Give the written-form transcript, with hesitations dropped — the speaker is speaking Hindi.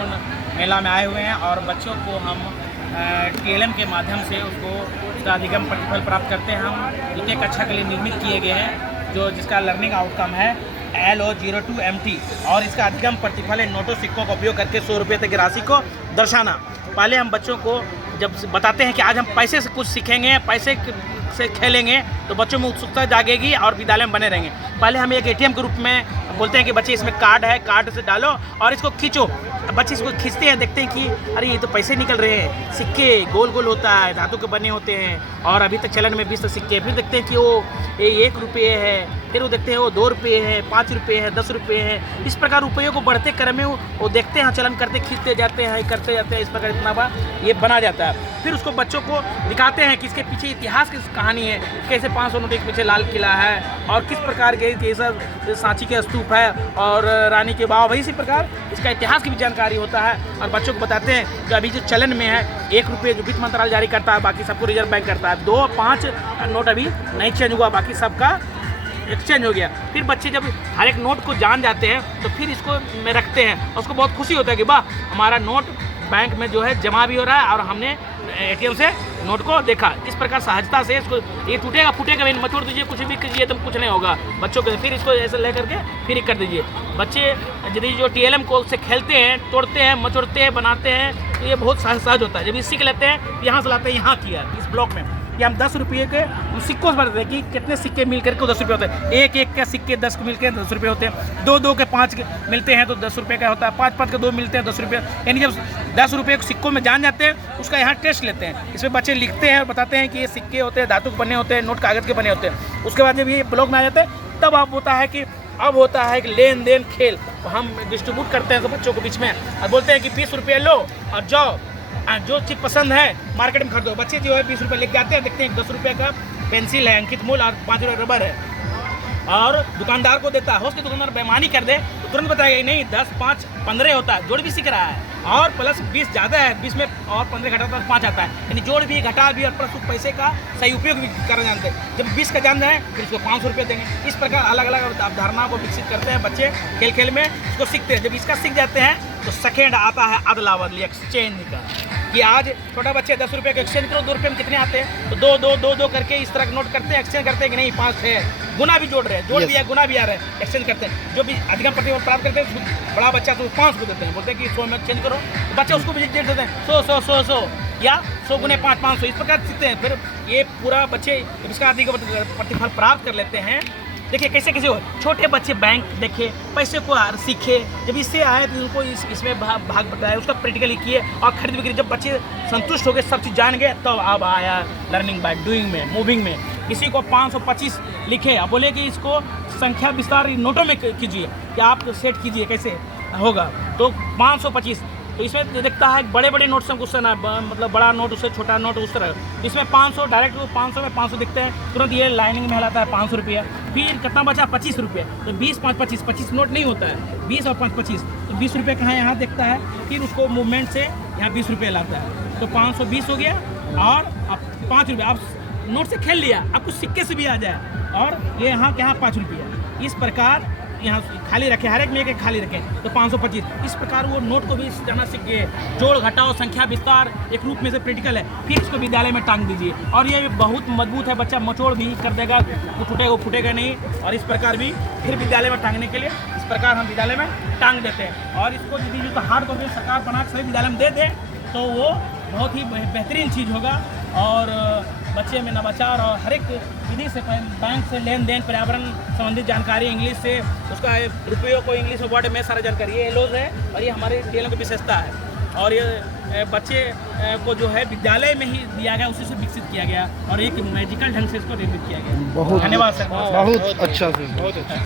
शांतिपूर्ण मेला में आए हुए हैं और बच्चों को हम TLM के माध्यम से उसका अधिगम प्रतिफल प्राप्त करते हैं। हम द्वितीय कक्षा के लिए निर्मित किए गए हैं जिसका लर्निंग आउटकम है LO02MT और इसका अधिगम प्रतिफल है नोटों सिक्कों का उपयोग करके 100 रुपये तक की राशि को दर्शाना। पहले हम बच्चों को जब बताते हैं कि आज हम पैसे से कुछ सीखेंगे, पैसे से खेलेंगे, तो बच्चों में उत्सुकता जागेगी और विद्यालय में बने रहेंगे। पहले हम एक ATM के रूप में बोलते हैं कि बच्चे इसमें कार्ड है, कार्ड से डालो और इसको खींचो। बच्चे इसको खींचते हैं, देखते हैं कि अरे ये तो पैसे निकल रहे हैं, सिक्के गोल गोल होता है, धातु के बने होते हैं और अभी तक चलन में 20 सिक्के। फिर देखते हैं कि वो 1 रुपये है, फिर वो देखते हैं वो 2 रुपये है, 5 रुपये है, 10 रुपये है। इस प्रकार रुपये को बढ़ते क्रम में वो देखते हैं, चलन करते खींचते जाते हैं, करते जाते हैं। इस प्रकार इतना बार ये बना जाता है। फिर उसको बच्चों को दिखाते हैं कि इसके पीछे इतिहास की कहानी है, कैसे 500 नोट के पीछे लाल किला है और किस प्रकार के सांची के स्तूप है और रानी के बाव, इसी प्रकार इसका इतिहास की भी जानकारी होता है। और बच्चों को बताते हैं कि अभी जो चलन में है 1 रुपये जो वित्त मंत्रालय जारी करता है, बाकी सबको रिजर्व बैंक करता है। 2 5 नोट अभी नहीं चेंज हुआ, बाकी सबका एक्सचेंज हो गया। फिर बच्चे जब हर एक नोट को जान जाते हैं तो फिर इसको में रखते हैं, उसको बहुत खुशी होता है कि वाह हमारा नोट बैंक में जो है जमा भी हो रहा है और हमने ATM से नोट को देखा। इस प्रकार सहजता से इसको ये टूटेगा फूटेगा नहीं, मचोड़ दीजिए, कुछ भी कीजिए तो कुछ नहीं होगा बच्चों के। फिर इसको ऐसे ले करके फिर कर दीजिए। बच्चे यदि जो TLM को से खेलते हैं, तोड़ते हैं, मचोड़ते हैं, बनाते हैं, तो ये बहुत सहज होता है। जब ये सीख लेते हैं, यहाँ से लाते हैं, यहाँ किया इस ब्लॉक में कि हम 10 रुपये के सिक्कों से बढ़ते हैं कि कितने सिक्के मिल करके 10 रुपये होते हैं। 1 के सिक्के 10 को मिलकर 10 रुपये होते हैं। 2 के 5 मिलते हैं तो 10 रुपये का होता है। 5 के 2 मिलते हैं 10 रुपये। यानी जब 10 रुपये को सिक्कों में जान जाते हैं, उसका यहाँ टेस्ट लेते हैं। इसमें बच्चे लिखते हैं और बताते हैं कि ये सिक्के होते हैं, धातु के बने होते हैं, नोट कागज़ के बने होते हैं। उसके बाद जब ये ब्लॉक में आ जाते हैं तब अब होता है कि लेन देन खेल हम डिस्ट्रीब्यूट करते हैं तो बच्चों के बीच में और बोलते हैं कि 20 रुपये लो और जाओ जो चीज़ पसंद है मार्केट में खरीदो। बच्चे जो है 20 रुपये लेके आते हैं, देखते हैं 10 रुपये का पेंसिल है अंकित मूल और 5 रुपये रबर है और दुकानदार को देता है। हो उसके दुकानदार बेईमानी कर दे तो तुरंत बताएगा नहीं 10 5 15 होता है, जोड़ भी सीख रहा है और प्लस 20 ज़्यादा है, 20 में और 15 घटा तो 5 आता है, यानी जोड़ भी घटा भी और प्लस पैसे का सही उपयोग भी करना जानते हैं। जब 20 का जान जाए फिर उसको 500 रुपये देंगे। इस प्रकार अलग अलग अवधारणाओं को विकसित करते हैं बच्चे खेल खेल में, उसको सीखते हैं। जब इसका सीख जाते हैं तो सेकेंड आता है अदला बदली एक्सचेंज का, कि आज छोटा बच्चे 10 रुपये का एक्सचेंज करो, 2 रुपये में कितने आते हैं तो 2 करके इस तरह नोट करते हैं, एक्सचेंज करते हैं कि नहीं 5 है, गुना भी जोड़ रहे हैं, जोड़ भी है गुना भी आ रहे हैं, एक्सचेंज करते हैं। जो भी अधिकम प्रतिफल प्राप्त करते हैं बड़ा बच्चा तो 5 को देते हैं, बोलते हैं कि 100 में एक्सचेंज करो, तो बच्चे उसको भी दे देते हैं 100 या 100 गुने 5 500, इस प्रकार सीखते हैं। फिर ये पूरा बच्चे इसका अधिक प्रतिफल प्राप्त कर लेते हैं। देखिए कैसे कैसे हो छोटे बच्चे बैंक देखे, पैसे को सीखे, जब इससे आए तो उनको इसमें भाग बताया, उसका प्रैक्टिकली किए और खरीद बिक्री। जब बच्चे संतुष्ट हो गए, सब चीज़ जान गए, तब अब आया लर्निंग बाय डूइंग में, मूविंग में। किसी को 525 लिखे, अब बोले कि इसको संख्या विस्तार नोटों में कीजिए, कि आप सेट कीजिए कैसे होगा, तो 525। तो इसमें देखता है बड़े बड़े नोट से उससे ना मतलब बड़ा नोट उससे छोटा नोट उस तरह। इसमें 500 डायरेक्ट 500 में 500 दिखते हैं, तुरंत ये लाइनिंग में हिलाता है 500 रुपये। फिर कितना बचा 25 रुपये, तो 20 5 25 नोट नहीं होता है, 20 और 5 25, तो 20 रुपये कहाँ यहाँ देखता है। फिर उसको मूवमेंट से यहाँ 20 रुपये लाता है, तो 520 हो गया और अब 5 रुपये। अब नोट से खेल लिया, अब कुछ सिक्के से भी आ जाए और ये यहाँ के यहाँ 5 रुपये। इस प्रकार यहाँ खाली रखे, हर एक में एक खाली रखें तो 525। इस प्रकार वो नोट को भी जाना सीख गए। जोड़ घटाओ संख्या विस्तार एक रूप में से प्रैक्टिकल है। फिर इसको विद्यालय में टांग दीजिए और ये बहुत मजबूत है, बच्चा मचोड़ भी कर देगा, वो टूटेगा वो फूटेगा नहीं। और इस प्रकार भी फिर विद्यालय में टांगने के लिए इस प्रकार हम विद्यालय में टांग देते हैं। और इसको यदि जो हार्ड कॉपी सरकार बना के सभी विद्यालय में दे दे तो वो बहुत ही बेहतरीन चीज़ होगा और बच्चे में नवाचार और हर एक विधि से बैंक से लेन देन, पर्यावरण संबंधित जानकारी, इंग्लिश से उसका रुपयों को इंग्लिश में वर्ड में सारा जानकारी, ये एलोज है और ये हमारे TLM की विशेषता है। और ये बच्चे को जो है विद्यालय में ही दिया गया, उसी से विकसित किया गया और एक मैजिकल ढंग से इसको निर्मित किया गया। बहुत धन्यवाद सर, बहुत अच्छा।